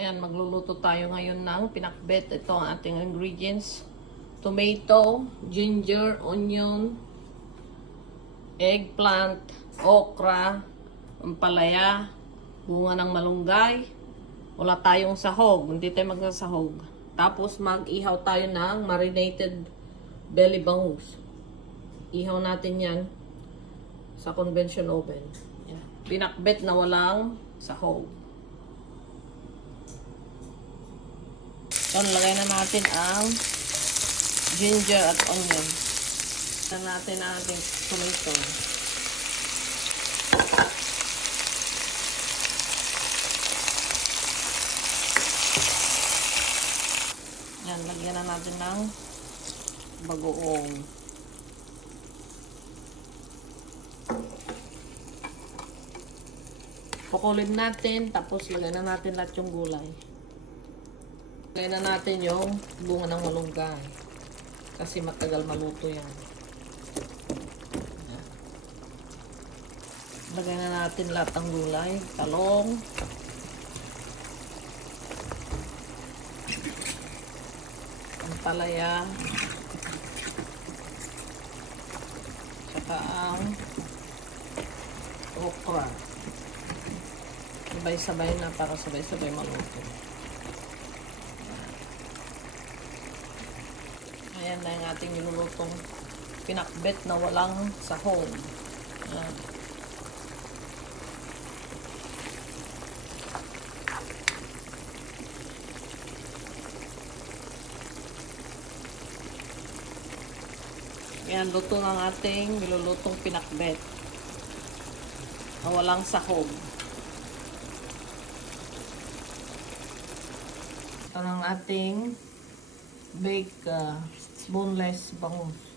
Ayan, magluluto tayo ngayon ng pinakbet. Ito ang ating ingredients. Tomato, ginger, onion, eggplant, okra, ampalaya, bunga ng malunggay. Wala tayong sahog, hindi tayo magsasahog. Tapos mag-ihaw tayo ng marinated belly bangus. Ihaw natin yan sa convention oven. Yan. Pinakbet na walang sahog. So, lagay na natin ang ginger at onion. Lagyan natin ang ating tomato. Yan, lagyan na natin ng bagoong. Pukulin natin, tapos lagyan na natin lahat yung gulay. Lagyan na natin yung bunga ng malunggay. Kasi matagal maluto yan. Lagyan na natin lahat ng gulay. Talong. Ang palaya. Saka ang okra. Sabay-sabay na para sabay-sabay maluto. Ayan na yung ating nilulutong pinakbet na walang sahog. Ayan. Ayan, luto ng ating nilulutong pinakbet na walang sahog. Ito ng ating bake uh, boneless bangus.